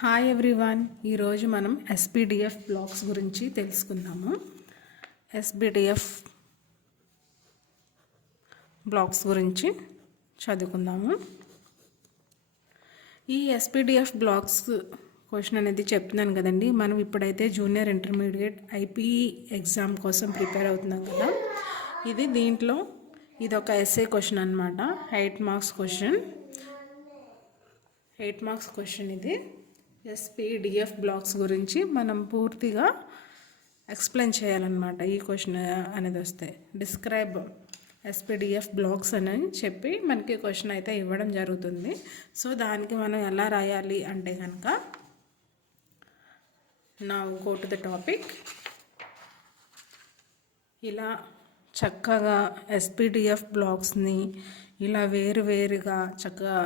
Hi everyone. ఈరోజు మనం SPDF blocks గురించి తెలుసుకుందాము. ఎస్పీడిఎఫ్ బ్లాక్స్ గురించి చదువుకుందాము. ఈ ఎస్పీడిఎఫ్ బ్లాక్స్ క్వశ్చన్ అనేది చెప్తున్నాను కదండి. మనం ఇప్పుడైతే జూనియర్ ఇంటర్మీడియట్ ఐపీఈ ఎగ్జామ్ కోసం ప్రిపేర్ అవుతున్నాం కదా. దీంట్లో ఇది ఒక ఎస్ఏ క్వశ్చన్ అనమాట. 8 మార్క్స్ క్వశ్చన్ ఇది. ఎస్పీడిఎఫ్ బ్లాక్స్ గురించి మనం పూర్తిగా ఎక్స్ప్లెయిన్ చేయాలన్నమాట. ఈ క్వశ్చన్ అనేది వస్తే డిస్క్రైబ్ ఎస్పీడిఎఫ్ బ్లాక్స్ అని చెప్పి మనకి క్వశ్చన్ అయితే ఇవ్వడం జరుగుతుంది. సో దానికి మనం ఎలా రాయాలి అంటే కనుక, now go to the topic. ఇలా చక్కగా ఎస్పీడిఎఫ్ బ్లాక్స్ని ఇలా వేరువేరుగా చక్కగా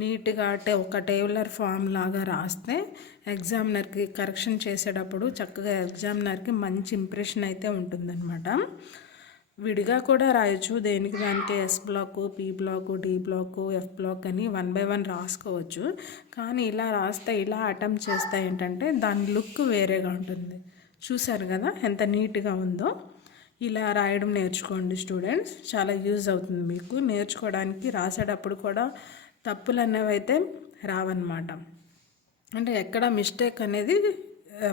నీట్గా ఒక టేబులర్ ఫామ్ లాగా రాస్తే ఎగ్జామినర్కి కరెక్షన్ చేసేటప్పుడు చక్కగా ఎగ్జామినర్కి మంచి ఇంప్రెషన్ అయితే ఉంటుందన్నమాట. విడిగా కూడా రాయొచ్చు, దేనికి దానికి S block, P block, D block, F block అని 1 by 1 రాసుకోవచ్చు. కానీ ఇలా రాస్తే, ఇలా అటెంప్ట్ చేస్తే ఏంటంటే దాని లుక్ వేరేగా ఉంటుంది. చూసారు కదా ఎంత నీట్గా ఉందో. ఇలా రాయడం నేర్చుకోండి స్టూడెంట్స్, చాలా యూజ్ అవుతుంది మీకు నేర్చుకోవడానికి. రాసేటప్పుడు కూడా తప్పులు అనేవి అయితే రావన్నమాట. అంటే ఎక్కడ మిస్టేక్ అనేది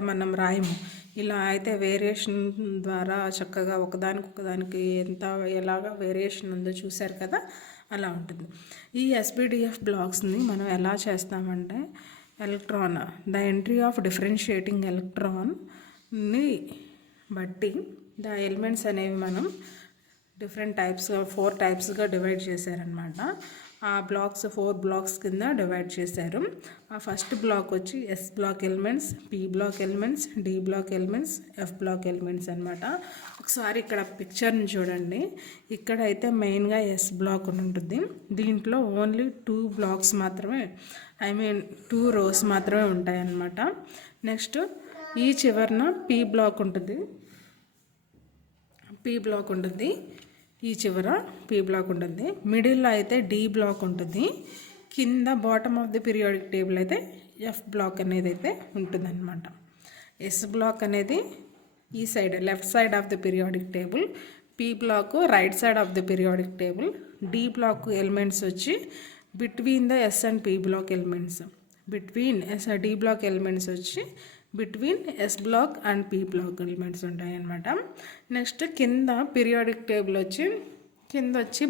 మనం రాయము. ఇలా అయితే వేరియేషన్ ద్వారా చక్కగా ఒకదానికి ఎంత ఎలాగా వేరియేషన్ ఉందో చూశారు కదా, అలా ఉంటుంది. ఈ ఎస్పీడిఎఫ్ బ్లాక్స్ని మనం ఎలా చేస్తామంటే, electron the entry of differentiating ఎలక్ట్రాన్ని బట్టి ద ఎలిమెంట్స్ అనేవి మనం డిఫరెంట్ టైప్స్గా 4 టైప్స్గా డివైడ్ చేశారనమాట. ఆ బ్లాక్స్ 4 బ్లాక్స్ కింద డివైడ్ చేశారు. ఆ ఫస్ట్ బ్లాక్ వచ్చి S block elements, P block elements, D block elements, F block elements అనమాట. ఒకసారి ఇక్కడ పిక్చర్ని చూడండి. ఇక్కడ అయితే మెయిన్గా ఎస్ బ్లాక్ ఉంటుంది. దీంట్లో ఓన్లీ 2 బ్లాక్స్ మాత్రమే, 2 rows మాత్రమే ఉంటాయి అన్నమాట. నెక్స్ట్ ఈ చివరన పి బ్లాక్ ఉంటుంది. ఈ చివర పి బ్లాక్ ఉంటుంది. మిడిల్లో అయితే డి బ్లాక్ ఉంటుంది. కింద bottom of the periodic table అయితే ఎఫ్ బ్లాక్ అనేది అయితే ఉంటుందన్నమాట. ఎస్ బ్లాక్ అనేది ఈ side left side of the periodic table, P block right side of the periodic table, D block elements వచ్చి between the S and P block elements, between D block elements వచ్చి between S block and P block elements ఉంటాయి అన్నమాట. Next కింద periodic table వచ్చి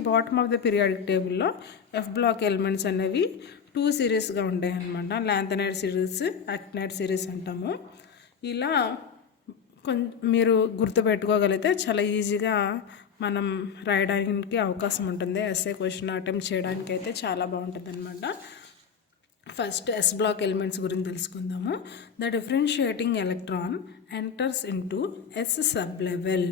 bottom of the periodic టేబుల్లో F block elements అనేవి 2 సిరీస్గా ఉంటాయి అన్నమాట. లాంథనైడ్ సిరీస్, యాక్టినైడ్ సిరీస్ అంటాము. ఇలా మీరు గుర్తుపెట్టుకోగలిగితే చాలా ఈజీగా మనం రాయడానికి అవకాశం ఉంటుంది. ఎస్ఏ క్వశ్చన్ అటెంప్ట్ చేయడానికి అయితే చాలా బాగుంటుంది అనమాట. ఫస్ట్ ఎస్ బ్లాక్ ఎలిమెంట్స్ గురించి తెలుసుకుందాము. The differentiating electron enters into S sub level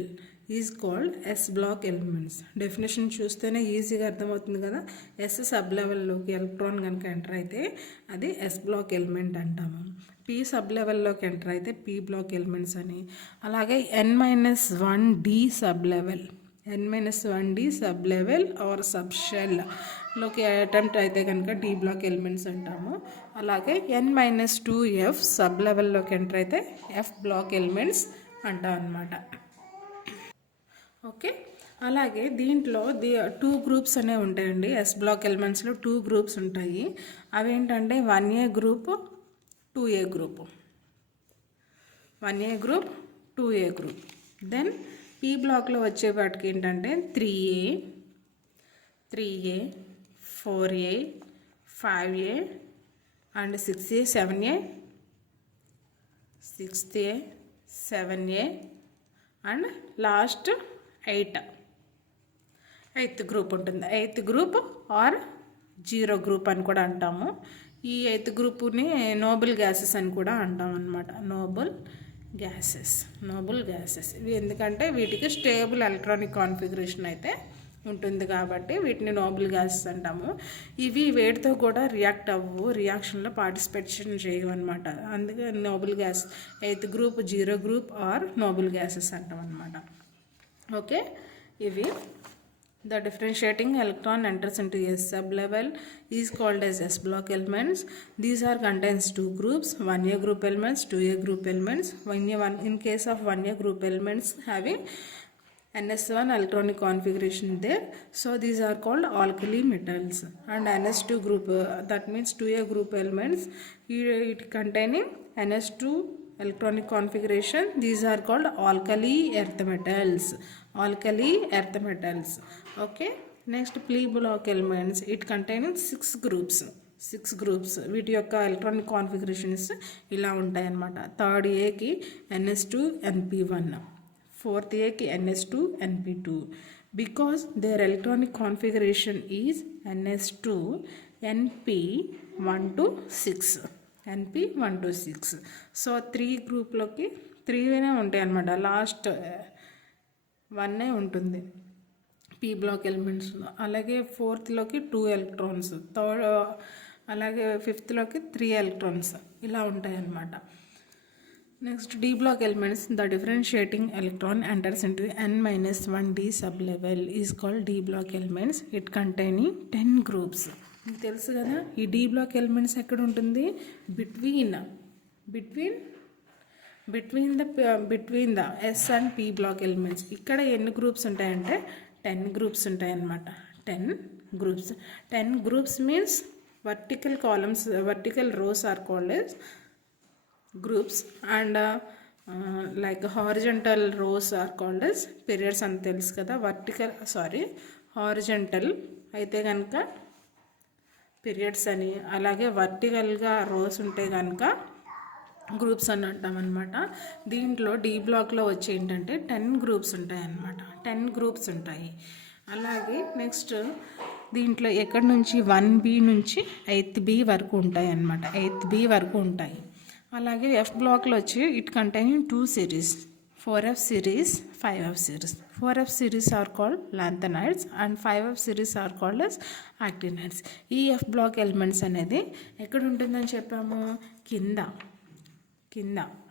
is called S block elements. Definition చూస్తేనే ఈజీగా అర్థమవుతుంది కదా. ఎస్ సబ్ లెవెల్లోకి ఎలక్ట్రాన్ కనుక ఎంటర్ అయితే అది ఎస్ బ్లాక్ ఎలిమెంట్ అంటాము. పి సబ్ లెవెల్లోకి ఎంటర్ అయితే పి బ్లాక్ ఎలిమెంట్స్ అని. అలాగే n-1d sub level, n-1d sub level or sub షెల్లోకి అటెంప్ట్ అయితే కనుక డి బ్లాక్ ఎలిమెంట్స్ అంటాము. అలాగే n-2f సబ్ లెవెల్లోకి ఎంటర్ అయితే ఎఫ్ బ్లాక్ ఎలిమెంట్స్ అంటాం అన్నమాట. ఓకే, అలాగే దీంట్లో 2 గ్రూప్స్ అనేవి ఉంటాయండి. ఎస్ బ్లాక్ ఎలిమెంట్స్లో 2 గ్రూప్స్ ఉంటాయి. అవేంటంటే 1A group, 2A group. 1A group, 2A group. Then P బ్లాక్లో వచ్చేవాటికి ఏంటంటే 3A, 4A, 5A and 6A, 7A, 6A, 7A and last 8th group ఉంటుంది. 8th గ్రూప్ ఆర్ 0 గ్రూప్ అని కూడా అంటాము. ఈ 8th గ్రూప్ని నోబుల్ గ్యాసెస్ అని కూడా అంటాం అన్నమాట. నోబుల్ గ్యాసెస్ ఇవి ఎందుకంటే వీటికి స్టేబుల్ ఎలక్ట్రానిక్ కాన్ఫిగరేషన్ అయితే ఉంటుంది కాబట్టి వీటిని నోబుల్ గ్యాసెస్ అంటాము. ఇవి వేటితో కూడా రియాక్ట్ అవ్వవు, రియాక్షన్లో పార్టిసిపేషన్ చేయవు అనమాట. అందుకే noble gas 8th group 0 group are noble gases అంటాం అనమాట. ఓకే, ఇవి The differentiating electron enters into a sublevel is called as s block elements. These are contains two groups, 1a group elements, 2a group elements. In case of 1a group elements having ns1 electronic configuration there, so these are called alkali metals. And ns2 group, that means 2a group elements, it containing ns2 electronic configuration, these are called alkali earth metals. Alkali earth metals. Okay, next p block elements, it containing 6 groups. 6 groups, వీటి యొక్క electronic configurations ఇలా ఉంటాయి అన్నమాట. Third ఏకి ns2 np1, fourth A ki ns2 np2, because their electronic configuration is ns2 np1 to 6, np1 to 6. So 3 గ్రూప్లోకి 3 ఉంటాయి అన్నమాట. Last 1 ఉంటుంది P black ఎలిమెంట్స్లో. అలాగే ఫోర్త్లోకి 2 ఎలక్ట్రాన్స్, థర్డ్ అలాగే ఫిఫ్త్లోకి 3 ఎలక్ట్రాన్స్ ఇలా ఉంటాయి అన్నమాట. Next, d block elements, the differentiating electron enters into n-1d sublevel is called d block elements. It containing 10 groups. మీకు తెలుసు కదా ఈ d block elements ఎక్కడ ఉంటుంది, between the s and p block elements. ఇక్కడ ఎన్ని గ్రూప్స్ ఉంటాయంటే 10 గ్రూప్స్ ఉంటాయి అన్నమాట. 10 groups means vertical columns, vertical rows are called as groups, and like horizontal rows are called as periods అని తెలుసు కదా. హారిజంటల్ అయితే కనుక పీరియడ్స్ అని, అలాగే వర్టికల్గా రోస్ ఉంటే కనుక గ్రూప్స్ అని అంటాం అనమాట. దీంట్లో డి బ్లాక్లో వచ్చి ఏంటంటే 10 గ్రూప్స్ ఉంటాయి అన్నమాట. 10 గ్రూప్స్ ఉంటాయి. అలాగే నెక్స్ట్ దీంట్లో ఎక్కడి నుంచి 1b నుంచి 8th B వరకు ఉంటాయి అన్నమాట. 8th B వరకు ఉంటాయి. అలాగే ఎఫ్ బ్లాక్లో వచ్చి it containing 2 series, 4f series, 5f series. 4f series are called lanthanides and 5f series are called as actinides. ఈ ఎఫ్ బ్లాక్ ఎలిమెంట్స్ అనేది ఎక్కడ ఉంటుందని చెప్పాము, కింద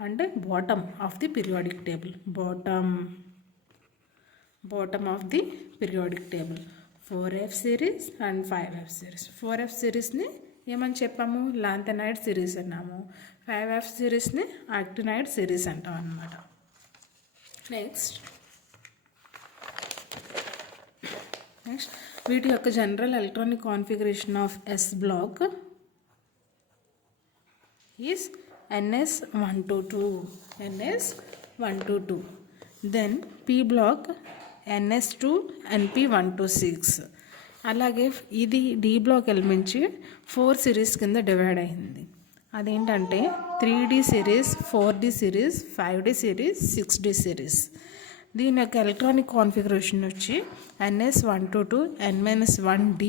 అంటే bottom of the periodic table. Bottom of the periodic table 4f series and 5f series. 4f సిరీస్ని ఏమని చెప్పాము, lanthanide series అన్నాము. 5f సిరీస్ని యాక్టినైడ్ సిరీస్ అంటాం అన్నమాట. నెక్స్ట్ వీటి యొక్క general electronic configuration of S block is ns122, ns122. దెన్ P block ns2 np1 to 6. అలాగే ఇది డి బ్లాక్ ఎలిమెంట్స్ 4 సిరీస్ కింద డివైడ్ అయింది. అదేంటంటే 3d series, 4d series, 5d series, 6d series. దీని యొక్క ఎలక్ట్రానిక్ కాన్ఫిగరేషన్ వచ్చి ns122, n-1d,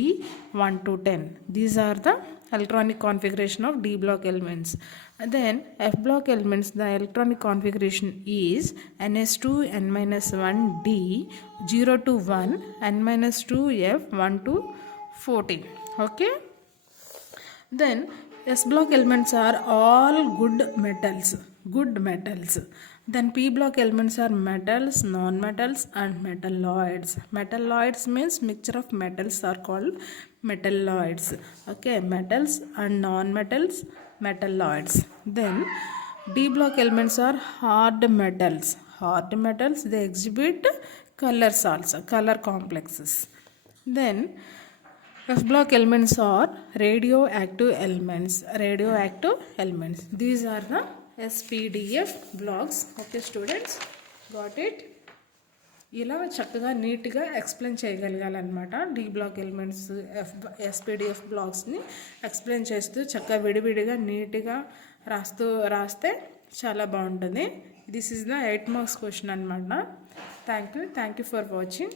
1 to 10. These are the electronic configuration of d block elements. Then f block elements, the electronic configuration is ns2 n-1d 0 to 1, n-2f 1 to 14. Okay, then s block elements are all good metals. Then p block elements are metals, non-metals and metalloids. Metalloids means mixture of metals are called metalloids. Okay, metals and non-metals, metalloids. Then d block elements are hard metals. They exhibit colors also, color complexes. Then f block elements are radioactive elements. These are the SPDF blocks. Okay students, got it? ఇలా చక్కగా నీట్గా explain చేయగలగాలన్నమాట. D block elements, SPDF బ్లాక్స్ని explain చేస్తూ చక్కగా విడివిడిగా నీట్గా రాస్తే చాలా బాగుంటుంది. This is the 8 marks question అనమాట. Thank you for watching.